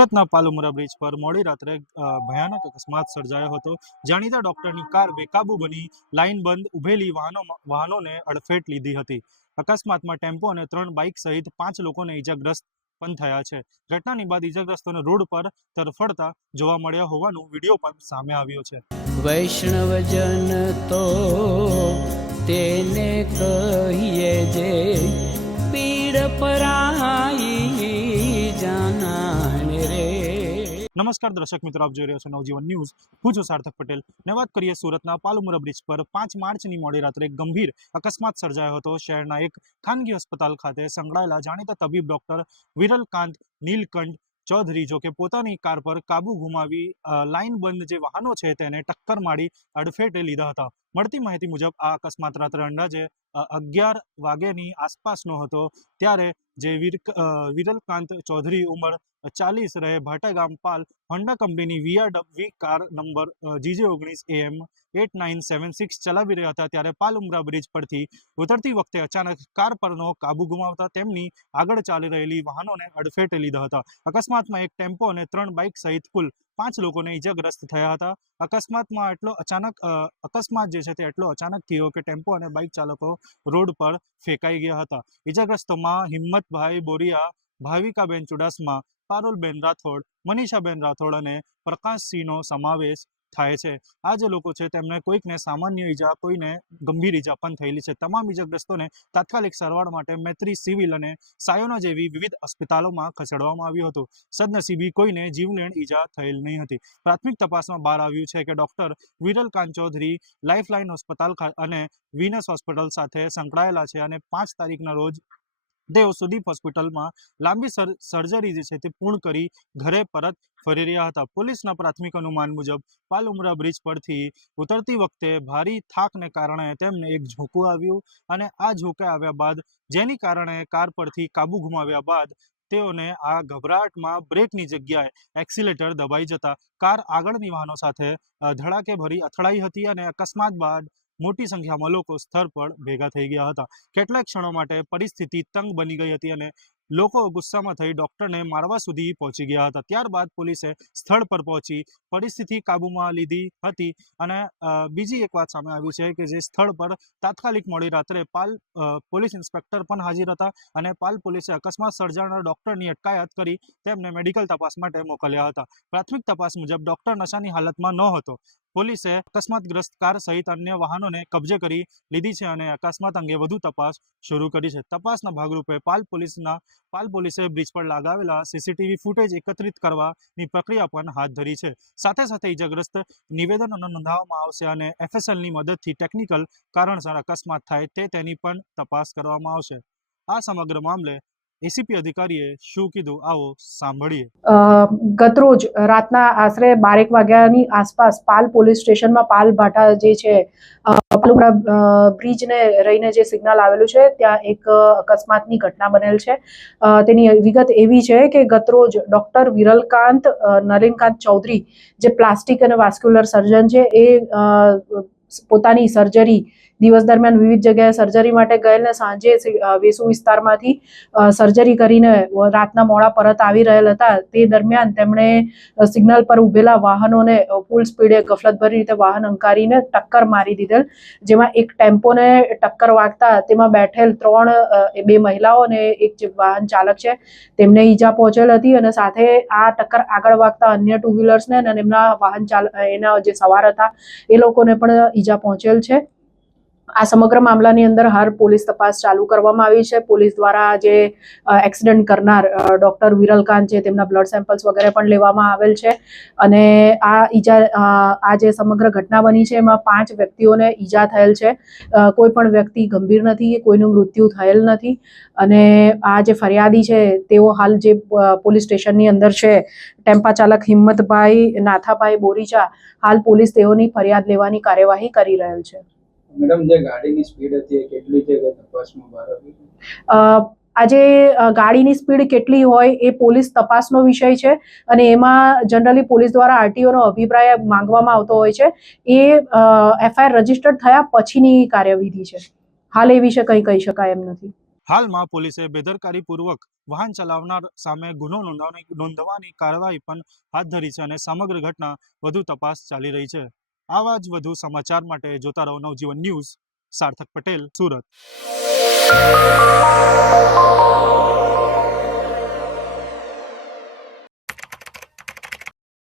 સુરતના પાલુમરા બ્રિજ પર મોડી રાત્રે ભયાનક અકસ્માત સર્જાયો હતો। જાણીતા ડોક્ટરની કાર બેકાબુ બની લાઇન બંધ ઉભેલી વાહનોને અડફેટ લીધી હતી। અકસ્માતમાં ટેમ્પો અને 3 બાઇક સહિત 5 લોકોને ઈજાગ્રસ્ત પણ થયા છે। ઘટનાની બાદ ઈજાગ્રસ્તોને રોડ પર તરફડતા જોવા મળ્યા હોવાનું વિડીયો પણ સામે આવ્યો છે। વૈષ્ણવજન તો તેને કહીએ જે પીડ પરાઈ જાનાને રે। નમસ્કાર દર્શક મિત્રો, આપ જોઈ રહ્યા છો નવજીવન ન્યૂઝ। હું છું સાર્થક પટેલ ને વાત કરીએ સુરતના પાલુમરા બ્રિજ પર 5 માર્ચની મોડી રાત્રે એક ગંભીર અકસ્માત સર્જાયો હતો। શહેરના એક ખાનગી હોસ્પિટલ ખાતે સંકળાયેલા જાણીતા તબીબ ડોક્ટર વિરલકાંત નીલકંઠ ચૌધરી જો કે પોતાની કાર પર કાબુ ગુમાવી લાઇન બંધ જે વાહનો છે તેને ટક્કર મારી અડફેટે લીધા હતા। મળતી માહિતી મુજબ આ અકસ્માત રાત્રે અંદાજે 11 વાગ્યાની આસપાસનો હતો। ત્યારે જે વિરલકાંત ચૌધરી ઉંમર 40 રહે ભાટા ગામ પાલ હોન્ડા કંપનીની વી કાર નંબર GJ19 AM 8976 ચલાવી રહ્યા હતા। ત્યારે પાલુમરા બ્રિજ પરથી ઉતરતી વખતે અચાનક કાર પરનો કાબુ ગુમાવતા તેમની આગળ ચાલી રહેલી વાહનોને અડફેટે લીધા હતા। અકસ્માતમાં એક ટેમ્પો અને 3 બાઇક સહિત કુલ 5 લોકોને ઈજાગ્રસ્ત થયા હતા। અકસ્માત જે છે તે એટલો અચાનક થયો કે ટેમ્પો અને બાઇક ચાલકો રોડ પર ફેંકાઈ ગયા હતા। ઈજાગ્રસ્તોમાં હિંમતભાઈ બોરિયા, ભાવિકાબેન ચુડાસમા, પારુલબેન રાઠોડ, મનીષાબેન રાઠોડ અને પ્રકાશસિંહનો સમાવેશ થાય છે। આ જે લોકો છે તેમને કોઈકને સામાન્ય ઈજા, કોઈને ગંભીર ઈજા પણ થયેલી છે। તમામ ઈજાગ્રસ્તોને તાત્કાલિક સારવાર માટે મૈત્રી સિવિલ અને સાયોના જેવી વિવિધ હોસ્પિટલોમાં ખસેડવામાં આવ્યું હતું। સદનસીબે કોઈને જીવલેણ ઈજા થયેલ નહીં હતી। પ્રાથમિક તપાસમાં બહાર આવ્યું છે કે ડોક્ટર વિરલકાંત ચૌધરી લાઇફલાઇન હોસ્પિટલ અને વિનસ હોસ્પિટલ સાથે સંકળાયેલા છે અને 5 તારીખના રોજ તેઓ સુદીપ હોસ્પિટલમાં લાંબી સર્જરી જે છે તે પૂર્ણ કરી ઘરે પરત ફરી રહ્યા હતા। પોલીસના પ્રાથમિક અનુમાન મુજબ પાલુમરા બ્રિજ પરથી ઉતરતી વખતે ભારે થાકને કારણે તેમને એક ઝોકું આવ્યું અને આ ઝોકે આવ્યા બાદ જેની કારણે કાર પરથી કાબુ ગુમાવ્યા બાદ તેઓને આ ગભરાટમાં બ્રેકની જગ્યાએ એક્સિલેટર દબાઈ જતા કાર આગળની વાહનો સાથે ધડાકેભરી અથડાઈ હતી અને અકસ્માત બાદ મોટી સંખ્યામાં લોકો સ્થળ પર ભેગા થઈ ગયા હતા। કેટલાક ક્ષણો માટે પરિસ્થિતિ તંગ બની ગઈ હતી અને લોકો ગુસ્સામાં થઈ ડોક્ટરને મારવા સુધી પહોંચી ગયા હતા। ત્યારબાદ પોલીસે સ્થળ પર પહોંચી પરિસ્થિતિ કાબૂમાં લીધી હતી અને બીજી એક વાત સામે આવી છે કે જે સ્થળ પર તાત્કાલિક મોડી રાત્રે પાલ પોલીસ ઇન્સ્પેક્ટર પણ હાજર હતા અને પાલ પોલીસે અકસ્માત સર્જાનાર ડોક્ટરની અટકાયત કરી તેમને મેડિકલ તપાસ માટે મોકલ્યા હતા। પ્રાથમિક તપાસ મુજબ ડોક્ટર નશાની હાલતમાં ન હતો। પોલીસે અકસ્માતગ્રસ્ત કાર સહિત અન્ય વાહનોને કબજે કરી લીધી છે અને અકસ્માત અંગે વધુ તપાસ શરૂ કરી છે। તપાસના ભાગરૂપે પાલ પોલીસે બ્રિજ પર લગાવેલા સીસીટીવી ફૂટેજ એકત્રિત કરવાની પ્રક્રિયા પણ હાથ ધરી છે। સાથે સાથે ઈજાગ્રસ્ત નિવેદનો નોંધાવવામાં આવશે અને FSLની મદદથી ટેકનિકલ કારણસર અકસ્માત થાય તેની પણ તપાસ કરવામાં આવશે। આ સમગ્ર મામલે એસીપી અધિકારીએ શું કીધું, આવો સાંભળીએ। ગતરોજ રાતના આશરે 12 વાગ્યાની આસપાસ પાલ પોલીસ સ્ટેશનમાં પાલ ભાટા જે છે પાલુમરા બ્રિજને રહીને જે સિગ્નલ આવેલું છે ત્યાં એક અકસ્માતની ઘટના બનેલ છે। તેની વિગત એવી છે કે ગતરોજ ડોક્ટર વિરલકાંત નલિનકાંત ચૌધરી જે પ્લાસ્ટિક અને વાસ્ક્યુલર સર્જન છે એ પોતાની સર્જરી દિવસ દરમિયાન વિવિધ જગ્યાએ સર્જરી માટે ગયેલ ને સાંજે વેસુ વિસ્તારમાંથી સર્જરી કરીને રાતના મોડા પરત આવી રહેલ હતા। તે દરમિયાન તેમણે સિગ્નલ પર ઉભેલા વાહનોને ફૂલ સ્પીડે ગફલતભરી રીતે વાહન હંકારીને ટક્કર મારી દીધેલ, જેમાં એક ટેમ્પોને ટક્કર વાગતા તેમાં બેઠેલ 2 મહિલાઓ અને એક જે વાહન ચાલક છે તેમને ઈજા પહોંચેલ હતી અને સાથે આ ટક્કર આગળ વાગતા અન્ય 2 વ્હીલર્સને અને એમના એના જે સવાર હતા એ લોકોને પણ ઈજા પહોંચેલ છે। આ સમગ્ર મામલાની અંદર હાલ પોલીસ તપાસ ચાલુ કરવામાં આવી છે। પોલીસ દ્વારા જે એક્સિડન્ટ કરનાર ડોક્ટર વિરલકાંત છે તેમના બ્લડ સેમ્પલ્સ વગેરે પણ લેવામાં આવેલ છે અને આ જે સમગ્ર ઘટના બની છે એમાં 5 વ્યક્તિઓને ઈજા થયેલ છે। કોઈ પણ વ્યક્તિ ગંભીર નથી, કોઈનું મૃત્યુ થયેલ નથી અને આ જે ફરિયાદી છે તેઓ હાલ જે પોલીસ સ્ટેશનની અંદર છે ટેમ્પા ચાલક હિંમતભાઈ નાથાભાઈ બોરીચા, હાલ પોલીસ તેઓની ફરિયાદ લેવાની કાર્યવાહી કરી રહેલ છે। મેડમ, જે ગાડીની સ્પીડ હતી એ કેટલી છે કે તપાસમાં બહાર આવી? આજે ગાડીની સ્પીડ કેટલી હોય એ પોલીસ તપાસનો વિષય છે અને એમાં જનરલી પોલીસ દ્વારા આરટીઓનો અભિપ્રાય માંગવામાં આવતો હોય છે। એ FIR રજીસ્ટર્ડ થયા પછીની કાર્યવિધિ છે। હાલ એ વિશે કંઈ કહી શકાય એમ નથી। હાલમાં પોલીસે બેદરકારીપૂર્વક વાહન ચલાવનાર સામે ગુનો નોંધવાની કાર્યવાહી પણ હાથ ધરી છે અને સમગ્ર ઘટના વધુ તપાસ ચાલી રહી છે. આવા જ વધુ સમાચાર માટે જોતા રહો નવજીવન ન્યૂઝ. સાર્થક પટેલ, સુરત.